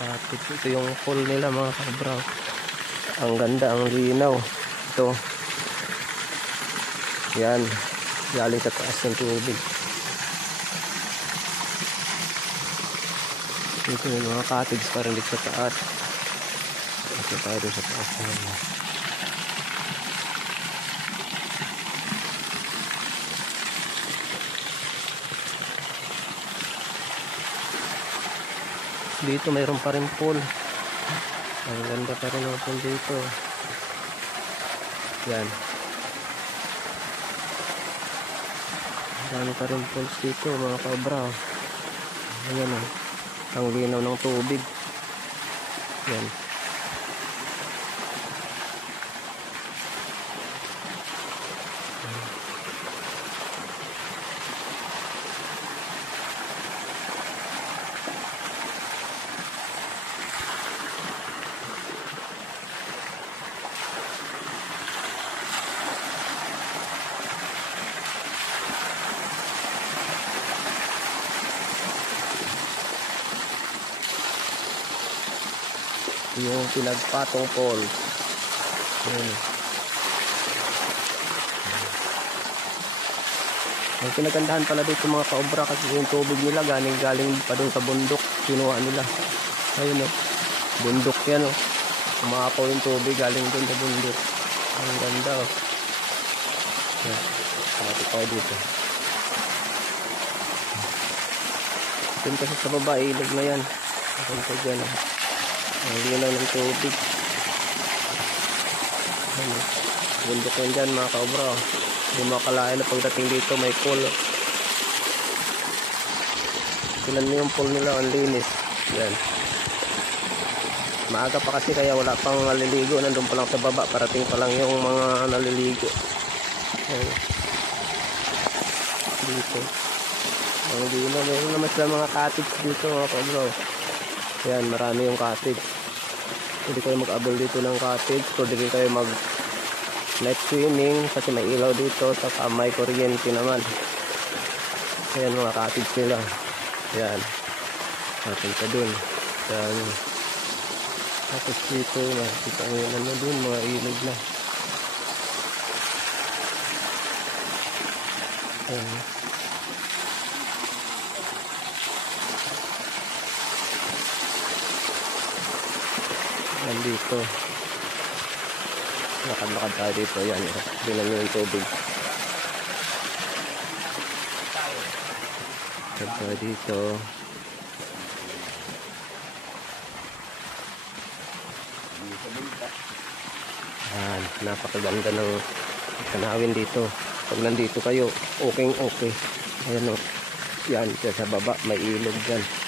Kapit. Ito yung pool nila mga kabra. Ang ganda, ang linaw. Ito. Yan. Galing sa taas ng tubig. Ito yung mga cottage pa rin dito sa taas. Ito tayo doon sa taas. Dito mayroon pa rin pool. Ang ganda pa rin ang pool dito. Yan. Ang dami pa rin pools dito mga kabra. Ayan o. Ang linaw ng tubig. Yan. Yung pinagpatong pool. Ayan. Ang pinagandahan pala dito mga kaobra kasi yung tubig nila galing pa doon sa bundok. Kinuha nila. Ayun o. Bundok yan o. Umakaw yung tubig galing doon sa bundok. Ang ganda o. Ayan. Malapit tayo dito. Doon kasi sa baba ilog na yan. Ayan pa dyan o. Ang linaw ng tubig. Bundok yan dyan mga kaobra. Hindi makakalain na pagdating dito may pool. Tingnan mo yung pool nila, ang linis. Yan. Maaga pa kasi kaya wala pang naliligo. Nandun pa lang sa baba. Parating pa lang yung mga naliligo. Yan. Dito. Ang linaw. Mayroon naman sila mga cottage dito mga kaobra. Yan, marami yung cottage. Pwede kayo mag-abol dito ng cottage. Pwede rin kayo night swimming kasi may ilaw dito. Saka may kuryente naman. Ayan mga cottage nila. Yan. Natin ka dun. Yan. Tapos dito, makikita nyo naman dun, mga ilog na. Ayan. Dito lakad-lakad tayo dito. Yan, bilang yung tubig. Lakad tayo dito. Yan, napakaganda ng tanawin dito. Pag nandito kayo, okay. Ayan o. Yan, sa baba may ilog dyan.